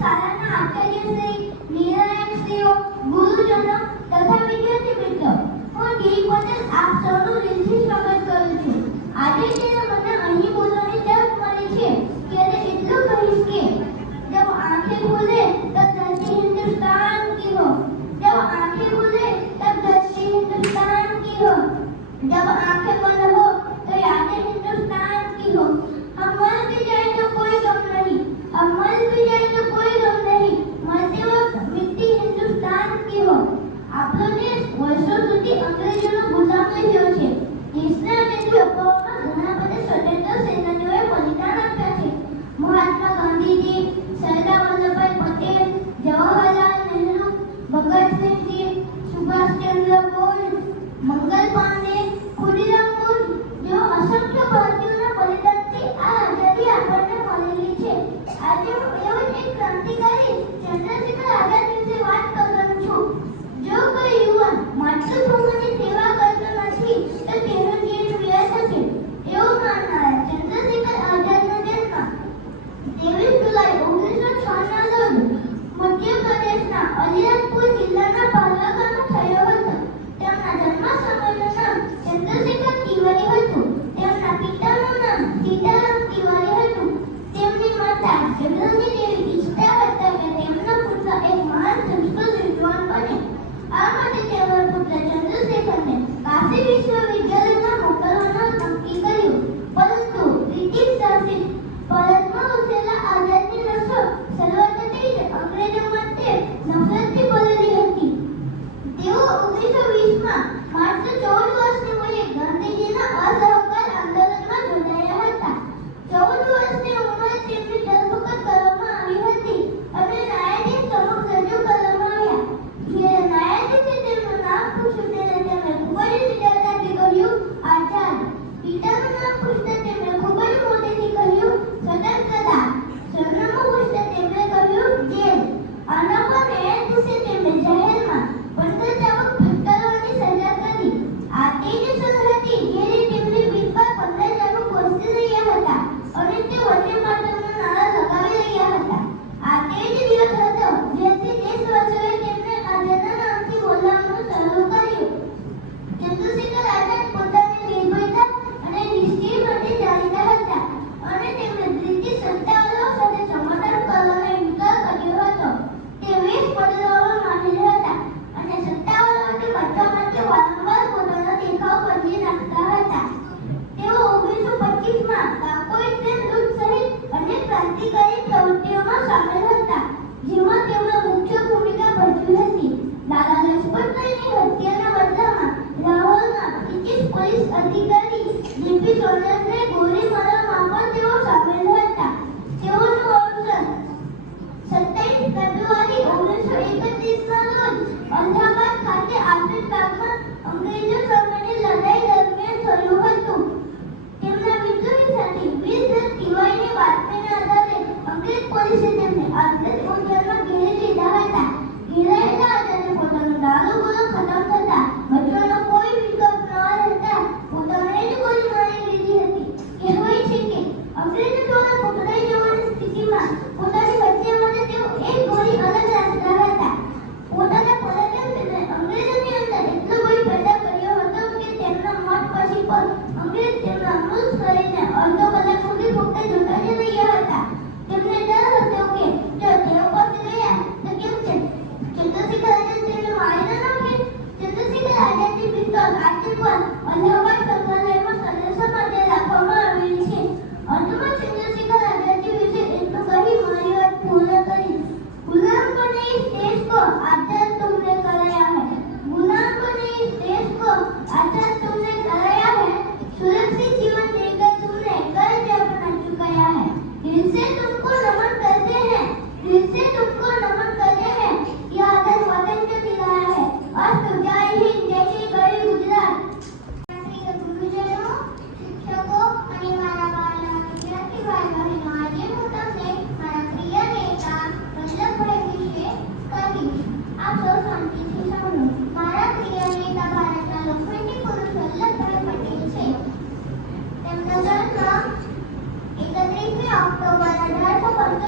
શાળાના આચાર્યશ્રી, નિર્ણાયકશ્રીઓ, ગુરુજનો તથા વિદ્યાર્થી મિત્રો, હું ડી પટેલ આપ સૌનું દિલથી સ્વાગત કરું છું. આજે જ્યારે મને અહીં બોલવાની તક મળી છે ત્યારે એટલું કહીશ કે जब आंखें खुले तब धरती हिंदुस्तान की हो, जब आंखें खुले तब धरती हिंदुस्तान की हो, जब आंखें बंद हो तो यादें हिंदुस्तान की हो. हम मर भी जाए तो कोई गम नहीं, हम मर भी जाए तो कोई गम नहीं, मरते वक्त मिट्टी हिंदुस्तान की हो. આપણો દેશ વર્ષો સુધી અંગ્રેજોનો ગુલામ રહ્યો છે. દેશના અંગ્રેજી અપવાઓમાં ઘણા બધા સ્વતંત્ર સેનાનીઓએ બલિદાન આપ્યા છે. મહાત્મા ગાંધીજી, सरदार वल्लभभाई पटेल, जवाहरलाल नेहरू, भगत सिंह जी, सुभाष चंद्र बोस, मंगल पांडे, खुदीराम बोस जो असंख्य भारतीयोના બલિદાનથી આ આઝાદી આપણને મળેલી છે. આજે હું એવો જ એક ક્રાંતિકારી ચંદ્રશેખર આઝાદ વિશે વાત કરવાનો છું. જો કોઈ યુવાન માતૃભૂમિની સેવા કરતો નથી તો તેનું જીવન વ્યર્થ છે એવું માનનારા ચંદ્રશેખર આઝાદનો જન્મ 23 જુલાઈ 1906 ના રોજ મધ્ય પ્રદેશના અલીરાજપુર જિલ્લાના ભાલવા ગામે થયો હતો. તેમના જન્મ સમયનું નામ ચંદ્રશેખર તિવારી હતું. તેમના પિતાનું નામ સીતારામ તિવારી હતું. તેમની માતા ચંદ્રની દેવી ઈચ્છતા હતા કે તેમનો પુત્ર એક મહાન સંસ્કૃત વિદ્વાન બને. આ માટે તેમના પુત્ર ચંદ્રશેખરને કાશી વિશ્વવિદ્યાલયમાં મોકલવાનું નક્કી કર્યું. પરંતુ બ્રિટિશ શાસિત ભારતમાં ઉછરેલા આઝાદની નશો શરૂઆતથી જ અંગ્રેજો માટે નફરતથી ભરેલી હતી. તેઓ 1920માં માત્ર 14 વર્ષની વયે ગાંધીજીના અસહકાર આંદોલનમાં જોડાયા હતા. 14 વર્ષની ઉંમરે તેમની ધરપકડ કરવામાં આવી હતી અને ન્યાયાધીશ સમક્ષ રજૂ કરવામાં આવ્યા. જ્યારે ન્યાયાધીશે તેમનું નામ પૂછ્યું ત્યારે તેમણે ખૂબ જ વિચારતાથી કહ્યું આઝાદ. પિતાનું નામ પૂછતા તેમણે ખૂબ જ મોટેથી કહ્યું સ્વતંત્રતા. સરનામું પૂછતા તેમણે કહ્યું જેલ. આના પર ન્યાયાધીશે તેમને જાહેરમાં 15 ચાબુક ફટકારવાની સજા કરી. આ તે જ ક્ષણ હતી જ્યારે તેમની પીઠ પર 15 ચાબુક વરસી રહ્યા હતા અને તે વંદે માતરમના નારા લગાવી રહ્યા હતા. આ તે જ દિવસ હતો જ્યાંથી દેશવાસીઓએ તેમને આઝાદના નામથી બોલાવવાનું શરૂ કર્યું. ચંદ્રશેખર આઝાદ પોતાની નિર્ભયતા અને નિશ્ચય માટે જાણીતા હતા અને તેમણે બ્રિટિશ સત્તાવાળાઓ સાથે સમાધાન કરવાનો ઇનકાર કર્યો હતો. તે વેશ બદલવામાં માહિર હતા અને સત્તાવાળાઓથી બચવા માટે વારંવાર પોતાનો દેખાવ બદલી નાખતા હતા. તેઓ 1925માં કાકોઈ ટ્રેન લૂંટ સહિત અનેક ક્રાંતિકારી પ્રવૃત્તિઓમાં સામેલ હતા જેમાં તેમણે મુખ્ય ભૂમિકા ભજવી હતી. લાલા લજપતરાયની હત્યાના બદલામાં લાહોરના બ્રિટિશ પોલીસ અધિકારી જેપી સોલર્સને ગોળી મારવામાં પણ તેઓ સામેલ હતા. તેઓનું અવસાન 27 ફેબ્રુઆરી 1931ના રોજ અલ્હાબાદ ખાતે આઝાદ બાગમાં અંગ્રેજો સામેની લડાઈ દરમિયાન થયું હતું. તેમના વિદ્રોહી સાથી વીરધર તિવારીની બાતમીના આધારે અંગ્રેજ પોલીસે તેમને આઝાદ ઉદ્યાનમાં ઘેરી લીધા હતા. ઘેરાયેલા આઝાદે પોતાનો દારૂગોળો ખતમ થતા બચવાનો કોઈ વિકલ્પ ન રહેતા પોતાને જ ગોળી મારી લીધી હતી. કહેવાય છે કે અંગ્રેજો દ્વારા પકડાઈ જવાની સ્થિતિમાં પોતાની હત્યા માટે તેઓ એક ગોળી અલગ રાખતા હતા. પોતાના પરાક્રમ તેમણે અંગ્રેજોની અંદર એટલો ભય પેદા કર્યો હતો કે તેમના મોત પછી પણ અંગ્રેજ તેમના મૃત શરીરને અડધો કલાક સુધી ફક્ત જોતા જ રહ્યા હતા. તેમને ડર હતો કે જો તેઓ પહોંચી ગયા તો કેમ છે ચંદ્રશેખર આઝાદ તેમને મારી ન નાખે. ચંદ્રશેખર આઝાદની પિસ્તોલ આજે પણ અલ્હાબાદ સંગ્રહાલયમાં સંરક્ષણ માટે રાખવામાં આવેલી છે. અંતમાં ચંદ્રશેખર આઝાદ વિશે એટલું કહી મારી વાત પૂર્ણ કરી. गुलाम बने इस देश को आजाद तुमने कराया है, गुलाम बने इस देश को आजाद तुमने कराया है, सुरक्षित जीवन देकर तुमने कर्ज अपना चुकाया है. दिल से तुमको नमन करते हैं, दिल से तुमको नमन करते हैं. ये आजाद वतन जो दिलाया है और तो जय हिंद, जय श्री गढ़ी गुजरात. ગુરુજનો, શિક્ષકો અને મારા વાલા વિદ્યાર્થી ભાઈ બહેનો, આજે હું તમને મારા પ્રિય નેતા વલ્લભભાઈ વિશે કહીશ. આપ સૌ શાંતિથી સાંભળો. મારા પ્રિય નેતા ભારતના લોખંડી પુરુષ વલ્લભભાઈ પટેલ છે. તેમનો જન્મ 31 ઓક્ટોબર 1875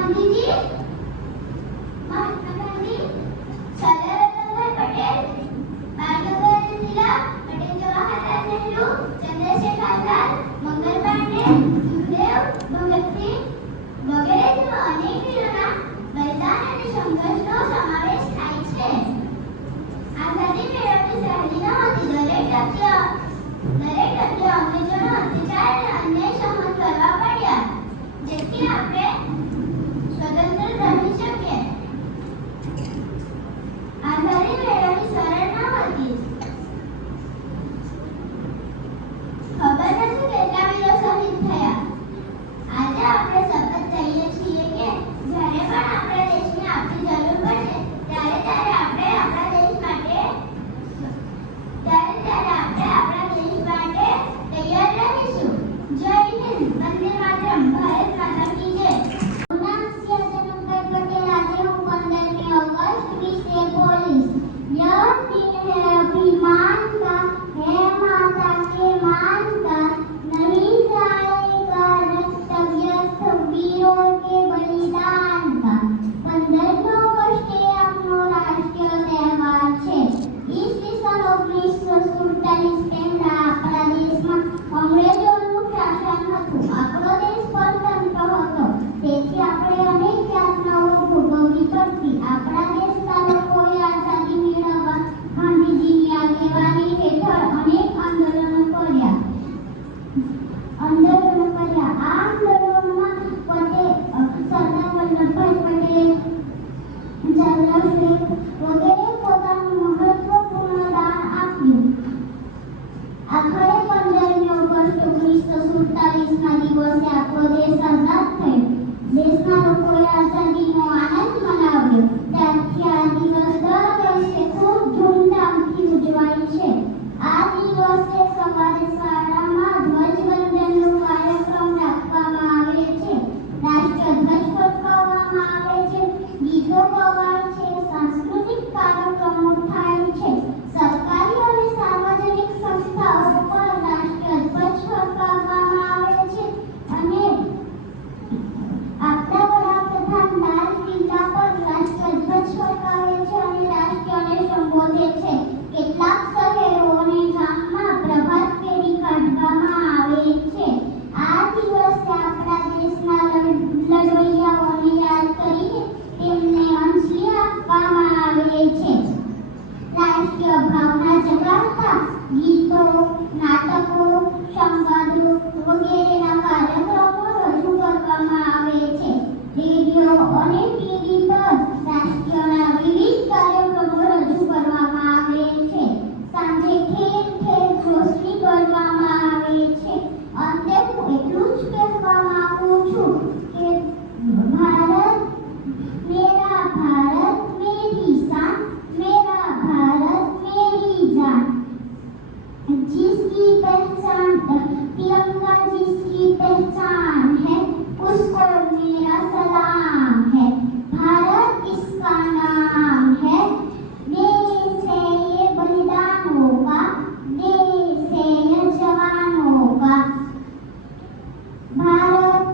ગાંધીજી, મહાત્મા ગાંધી, સરદાર વલ્લભભાઈ પટેલ, બાળ ગંગાધર તિલક, પંડિત જવાહરલાલ નહેરુ, ચંદ્રશેખર આઝાદ, મંગલ પાંડે, સુખદેવ, ભગતસિંહ વગેરે જેવા અનેક વીરોના બલિદાન અને સંઘર્ષનો સમાવેશ થાય છે. આઝાદી મેળવવી સહેલી નહોતી. દરેક તકે અંગ્રેજોનો અત્યાચાર અને અન્યાય સહન કરવા પડ્યા, જેથી આપણે સ્વતંત્ર રહી શકીએ. આઝાદી મેળવવી સરળ નહોતી. ખબર નથી કેટલા વીરો શહીદ થયા. આજે આપણે શપથ લઈએ છીએ કે જ્યારે પણ આપણા દેશને આપણી જરૂર પડશે ત્યારે આપણે આપણા દેશ માટે તૈયાર રહીશું. જય હિન્દ, વંદે માતરમ, ભારત માતા કી જય. મારું નામ સિયાચનંકર પટેલ. આજે હું 15મી ઓગસ્ટ વિશે બોલીશ. यह दिन है अभिमान का, है माता के मान का, नहीं जाएगा रक्त व्यर्थ वीरों के बलिदान का. 15મી ઓગસ્ટ એ આપણો રાષ્ટ્રીય તહેવાર છે. ઈસવીસન 1947 પહેલા આપણા દેશમાં અંગ્રેજોનું શાસન હતું. આપણો દેશ સ્વતંત્ર હતો, તેથી આપણે અનેક યાતનાઓ ભોગવવી પડતી. આપણા દેશના લોકોએ આઝાદી મેળવવા ગાંધીજીની આગેવાની હેઠળ અનેક આંદોલનો કર્યા. આ આંદોલનમાં સરદાર વલ્લભભાઈ પટેલ, ચંદ્રશેખર વગેરે પોતાનું મહત્વપૂર્ણ દાન આપ્યું. આખરે 15મી ઓગસ્ટ 1947ના દિવસે આપણો દેશ આઝાદ થયો. દેશના લોકોએ આઝાદીનો આનંદ મનાવ્યો. ત્યારથી આ દિવસ દર વર્ષે ખૂબ ધૂમધામથી ઉજવાય છે. આ દિવસે સવારે શાળામાં ધ્વજવંદનનો કાર્યક્રમ રાખવામાં આવે છે. રાષ્ટ્રધ્વજ ફરકાવવામાં આવે છે, ગીતો ગવાય છે, સાંસ્કૃતિક કાર્યક્રમો થાય છે. સરકારી અને સાર્વજનિક સંસ્થાઓ પર રાષ્ટ્રધ્વજ ફરકાવવામાં આવે છે અને આપણા વડાપ્રધાન લાલ કિલ્લા પર રાષ્ટ્રધ્વજ ફરકાવે છે અને રાષ્ટ્રને સંબોધે છે. કેટલાક શહેરો અને ગામમાં પ્રભાત ફેરી કાઢવામાં આવે છે. આ દિવસે આપણા દેશના લડવૈયાઓને યાદ કરીને તેમને અંજલિ આપવામાં આવે છે. રાષ્ટ્રીય ભાવના જગાડતા ગીતો, નાટકો, સંવાદો વગેરેના કાર્યક્રમો રજૂ કરવામાં આવે છે. રેડિયો અને ટીવી પર રાષ્ટ્રીયના વિવિધ કાર્યક્રમો રજૂ કરવામાં આવે છે. સાંજે ઠેર ઠેર રોશની કરવામાં આવે છે. અંતે હું એટલું જ કહેવા માંગુ છું કે ભારત मेरा भारत मेरी शान, मेरा भारत मेरी जान. जिसकी पहचान तिरंगा, जिसकी पहचान है उसको मेरा सलाम है. भारत इसका नाम है. देश है ये बलिदानों का, देश है ये जवानों का. भारत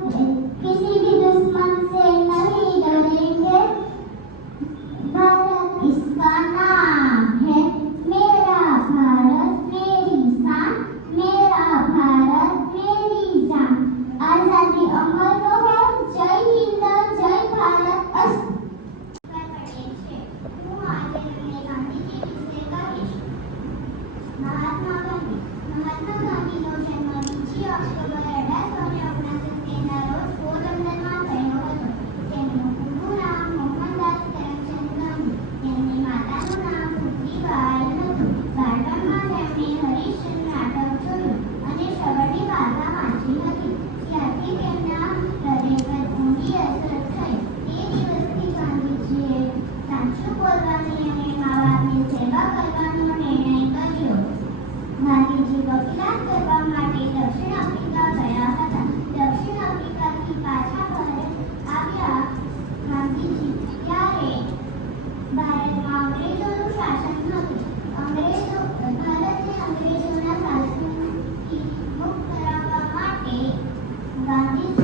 किसी भी दुश्मन से नहीं डरेंगे. भारत इसका नाम है. मेरा भारत मेरी शान, मेरा भारत मेरी जान. आजादी अमर रहो. जय हिंद, जय भारत. હું આજે તમને ગાંધીજી વિશે કહીશ. મહાત્મા ગાંધીનો જન્મ 2 ઓક્ટોબર 1879ના રોજ પોરબંદરમાં થયો હતો. તેમનું પૂરું નામ મોહનદાસ કરમચંદ ગાંધી. તેમની માતાનું નામ પુતલીબાઈ હતું. બાળપણમાં તેમણે હરિશ્ચંદ્ર નાટક જોયું અને સબરની વાર્તા વાંચી હતી. ત્યારથી તેમના હૃદય પર ઊંડી અસર થઈ. તે દિવસથી ગાંધીજીએ સાચું બોલવાની અને મા બાપની સેવા કરવાનો નિર્ણય કર્યો. ગાંધીજી વકીલાત કરવા માટે દક્ષિણ આફ્રિકા ગયા હતા. દક્ષિણ આફ્રિકાથી પાછા ભારત આવ્યા ગાંધીજી ત્યારે ભારતમાં અંગ્રેજોનું શાસન હતું. ભારતને અંગ્રેજોના શાસનથી મુક્ત કરાવવા માટે ગાંધીજી